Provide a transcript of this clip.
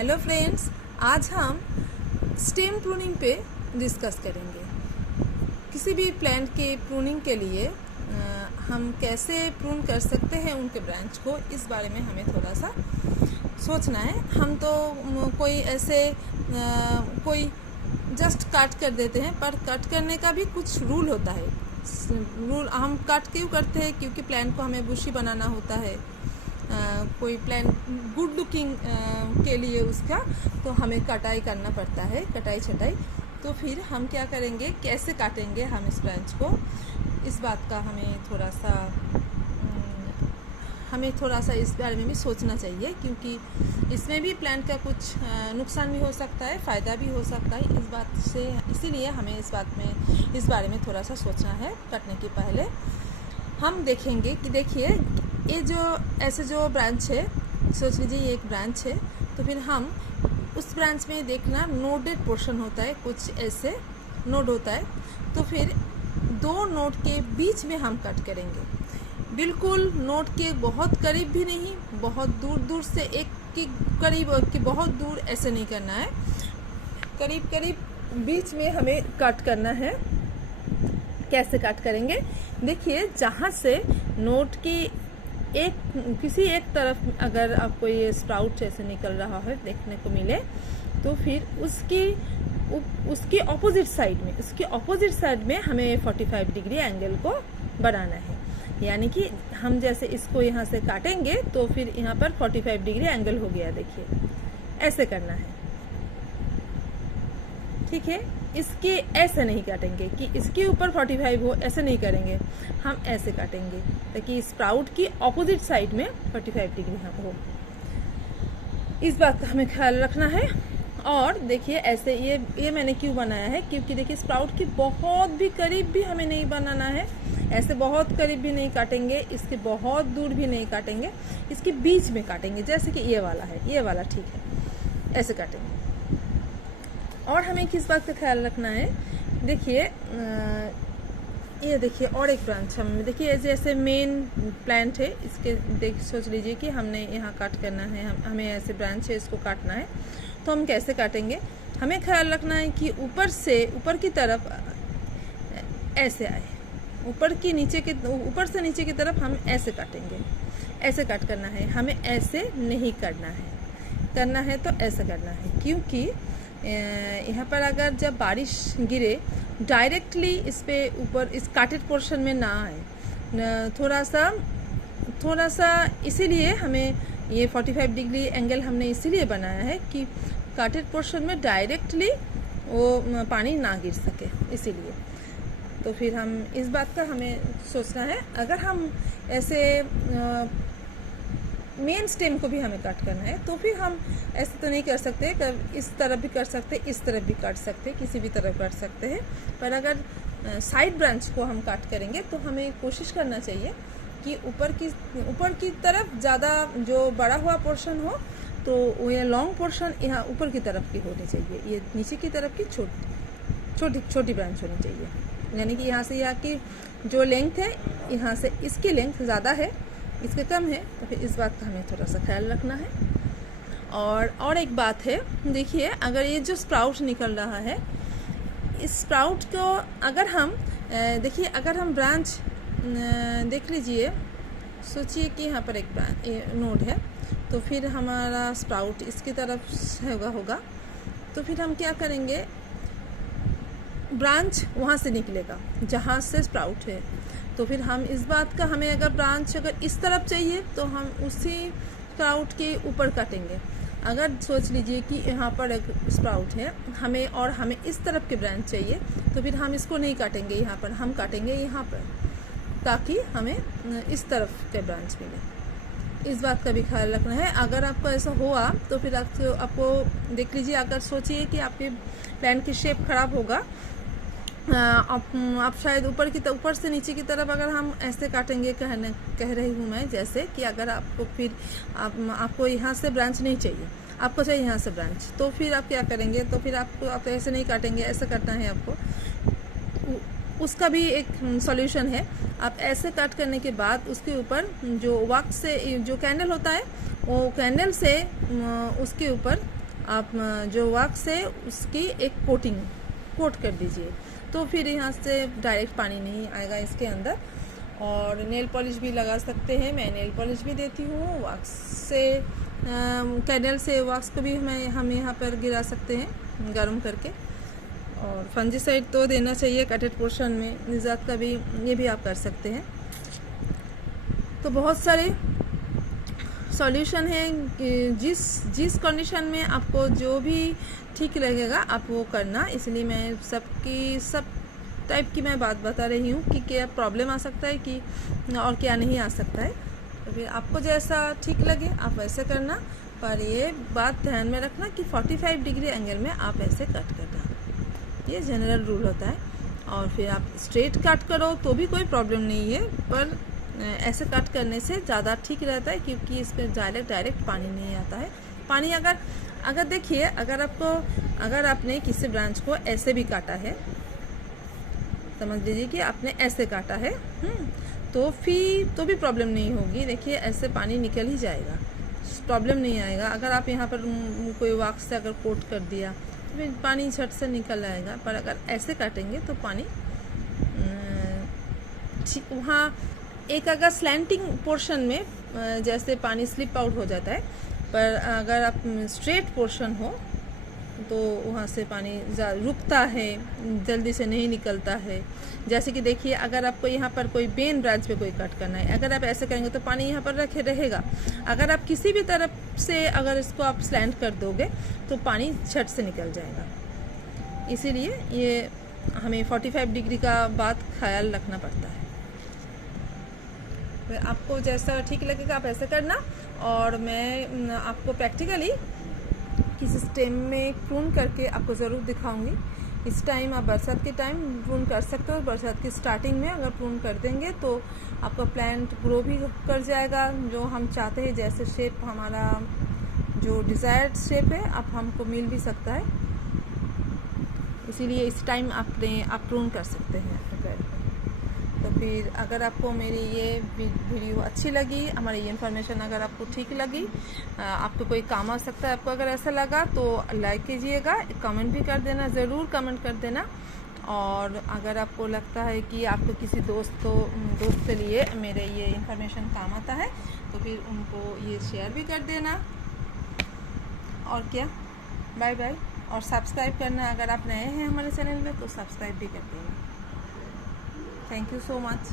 Hello friends, आज हम stem pruning पे डिस्कस करेंगे। किसी भी प्लांट के प्रूनिंग के लिए हम कैसे प्रून कर सकते हैं उनके ब्रांच को, इस बारे में हमें थोड़ा सा सोचना है। हम तो कोई ऐसे कोई जस्ट कट कर देते हैं, पर कट करने का भी कुछ रूल होता है। रूल हम कट क्यों करते हैं? क्योंकि प्लांट को हमें बुशी बनाना होता है। कोई प्लांट गुड लुकिंग के लिए उसका तो हमें कटाई करना पड़ता है, कटाई छटाई। तो फिर हम क्या करेंगे, कैसे काटेंगे हम इस ब्रांच को, इस बात का हमें थोड़ा सा इस बारे में भी सोचना चाहिए, क्योंकि इसमें भी प्लांट का कुछ नुकसान भी हो सकता है, फ़ायदा भी हो सकता है। इस बात से इसीलिए हमें इस बारे में थोड़ा सा सोचना है। कटने के पहले हम देखेंगे कि देखिए ये जो ब्रांच है, सोच लीजिए ये एक ब्रांच है। तो फिर हम उस ब्रांच में देखना नोडेड पोर्शन होता है, कुछ ऐसे नोड होता है। तो फिर दो नोड के बीच में हम कट करेंगे। बिल्कुल नोड के बहुत करीब भी नहीं, बहुत दूर से एक के करीब के बहुत दूर ऐसे नहीं करना है। करीब बीच में हमें कट करना है। कैसे कट करेंगे? देखिए, जहाँ से नोड की किसी एक तरफ अगर आपको ये स्प्राउट ऐसे निकल रहा है देखने को मिले, तो फिर उसकी ऑपोजिट साइड में हमें 45 डिग्री एंगल को बनाना है। यानी कि हम जैसे इसको यहाँ से काटेंगे तो फिर यहाँ पर 45 डिग्री एंगल हो गया। देखिए, ऐसे करना है, ठीक है। इसके ऐसे नहीं काटेंगे कि इसके ऊपर 45 हो, ऐसे नहीं करेंगे। हम ऐसे काटेंगे ताकि स्प्राउट की ऑपोजिट साइड में 45 डिग्री हो। इस बात का हमें ख्याल रखना है। और देखिए, ऐसे ये मैंने क्यों बनाया है, क्योंकि देखिए स्प्राउट की बहुत भी करीब भी हमें नहीं बनाना है। ऐसे बहुत करीब भी नहीं काटेंगे, इसके बहुत दूर भी नहीं काटेंगे, इसके बीच में काटेंगे। जैसे कि ये वाला है, ये वाला, ठीक है, ऐसे काटेंगे। और हमें किस बात का ख्याल रखना है, देखिए ये देखिए और एक ब्रांच हम देखिए जैसे मेन प्लांट है, इसके सोच लीजिए कि हमने यहाँ काट करना है, हमें ऐसे ब्रांच है, इसको काटना है। तो हम कैसे काटेंगे? हमें ख्याल रखना है कि ऊपर की तरफ ऐसे आए, ऊपर से नीचे की तरफ हम ऐसे काटेंगे। ऐसे काट करना है, हमें ऐसे नहीं करना है तो ऐसे करना है। क्योंकि यहाँ पर अगर जब बारिश गिरे डायरेक्टली इस पे ऊपर इस काटेड पोर्शन में ना आए, थोड़ा सा इसीलिए हमें ये 45 डिग्री एंगल हमने इसीलिए बनाया है कि काटेड पोर्शन में डायरेक्टली वो पानी ना गिर सके, इसीलिए। तो फिर हम इस बात का हमें सोचना है। अगर हम ऐसे मेन स्टेम को भी हमें कट करना है तो फिर हम ऐसे तो नहीं कर सकते, इस तरफ भी कर सकते, इस तरफ भी काट सकते, किसी भी तरफ काट सकते हैं। पर अगर साइड ब्रांच को हम काट करेंगे तो हमें कोशिश करना चाहिए कि ऊपर की तरफ ज़्यादा जो बड़ा हुआ पोर्शन हो, तो ये लॉन्ग पोर्शन यहाँ ऊपर की तरफ की होनी चाहिए, ये नीचे की तरफ की छोटी ब्रांच होनी चाहिए। यानी कि यहाँ से यहाँ की जो लेंथ है, यहाँ से इसकी लेंथ ज़्यादा है, इसके कम है, तो फिर इस बात का हमें थोड़ा सा ख्याल रखना है। और एक बात है, देखिए अगर ये जो स्प्राउट निकल रहा है, इस स्प्राउट को अगर हम ब्रांच देख लीजिए, सोचिए कि यहाँ पर एक नोड है, तो फिर हमारा स्प्राउट इसकी तरफ होगा। तो फिर हम क्या करेंगे, ब्रांच वहाँ से निकलेगा जहाँ से स्प्राउट है। तो फिर हम इस बात का हमें अगर ब्रांच इस तरफ चाहिए तो हम उसी स्प्राउट के ऊपर काटेंगे। अगर सोच लीजिए कि यहाँ पर एक स्प्राउट है, हमें इस तरफ के ब्रांच चाहिए, तो फिर हम इसको नहीं काटेंगे यहाँ पर, हम काटेंगे यहाँ पर, ताकि हमें इस तरफ के ब्रांच मिले। इस बात का भी ख्याल रखना है। अगर आपको ऐसा हुआ तो फिर आपको देख लीजिए, अगर सोचिए कि आपके प्लांट की शेप खराब होगा, आप शायद ऊपर से नीचे की तरफ अगर हम ऐसे काटेंगे, कह रही हूँ मैं, जैसे कि अगर आपको फिर आपको यहाँ से ब्रांच नहीं चाहिए, आपको चाहिए यहाँ से ब्रांच, तो फिर आप क्या करेंगे? तो फिर आप ऐसे नहीं काटेंगे, ऐसे करना है आपको। उसका भी एक सॉल्यूशन है। आप ऐसे कट करने के बाद उसके ऊपर जो वक्त से जो कैंडल होता है, वो कैंडल से उसके ऊपर आप जो वैक्स है उसकी एक कोट कर दीजिए, तो फिर यहाँ से डायरेक्ट पानी नहीं आएगा इसके अंदर। और नेल पॉलिश भी लगा सकते हैं, मैं नेल पॉलिश भी देती हूँ। वैक्स से कैंडल से वैक्स को भी हम यहाँ पर गिरा सकते हैं गर्म करके। और फंजीसाइड तो देना चाहिए कटेड पोर्शन में, निजात का भी ये भी आप कर सकते हैं। तो बहुत सारे सॉल्यूशन है, जिस कंडीशन में आपको जो भी ठीक लगेगा आप वो करना। इसलिए मैं सब टाइप की मैं बात बता रही हूँ कि क्या प्रॉब्लम आ सकता है कि और क्या नहीं आ सकता है। तो फिर आपको जैसा ठीक लगे आप वैसे करना, पर ये बात ध्यान में रखना कि 45 डिग्री एंगल में आप ऐसे कट करना, ये जनरल रूल होता है। और फिर आप स्ट्रेट कट करो तो भी कोई प्रॉब्लम नहीं है, पर ऐसे कट करने से ज़्यादा ठीक रहता है, क्योंकि इसमें डायरेक्ट पानी नहीं आता है। पानी अगर देखिए, अगर आपने किसी ब्रांच को ऐसे भी काटा है, समझ लीजिए कि आपने ऐसे काटा है, तो भी प्रॉब्लम नहीं होगी। देखिए ऐसे पानी निकल ही जाएगा, प्रॉब्लम नहीं आएगा। अगर आप यहाँ पर कोई वैक्स से अगर कोट कर दिया तो फिर पानी झट से निकल आएगा, पर अगर ऐसे काटेंगे तो पानी वहाँ एक अगर स्लैंटिंग पोर्शन में जैसे पानी स्लिप आउट हो जाता है, पर अगर आप स्ट्रेट पोर्शन हो तो वहाँ से पानी रुकता है, जल्दी से नहीं निकलता है। जैसे कि देखिए, अगर आपको यहाँ पर कोई मेन ब्रांच पे कोई कट करना है, अगर आप ऐसे करेंगे तो पानी यहाँ पर रहेगा। अगर आप किसी भी तरफ से अगर इसको आप स्लैंट कर दोगे तो पानी झट से निकल जाएगा। इसीलिए ये हमें 45 डिग्री का बात ख्याल रखना पड़ता है। तो आपको जैसा ठीक लगेगा आप ऐसे करना। और मैं आपको प्रैक्टिकली किसी स्टेम में प्रून करके आपको ज़रूर दिखाऊंगी। इस टाइम आप बरसात के टाइम प्रून कर सकते हो। बरसात की स्टार्टिंग में अगर प्रून कर देंगे तो आपका प्लांट ग्रो भी कर जाएगा जो हम चाहते हैं, जैसे शेप हमारा जो डिज़ायर्ड शेप है आप हमको मिल भी सकता है। इसीलिए इस टाइम आप प्रून कर सकते हैं अपने प्लांट को। तो फिर अगर आपको मेरी ये वीडियो अच्छी लगी, हमारी ये इन्फॉर्मेशन अगर आपको ठीक लगी, आपको कोई काम आ सकता है, आपको अगर ऐसा लगा तो लाइक कीजिएगा, कमेंट भी कर देना, ज़रूर कमेंट कर देना। और अगर आपको लगता है कि आपको किसी दोस्त के लिए मेरे ये इन्फॉर्मेशन काम आता है तो फिर उनको ये शेयर भी कर देना। और क्या, बाय बाय। और सब्सक्राइब करना, अगर आप नए हैं हमारे चैनल में तो सब्सक्राइब भी कर देना। Thank you so much.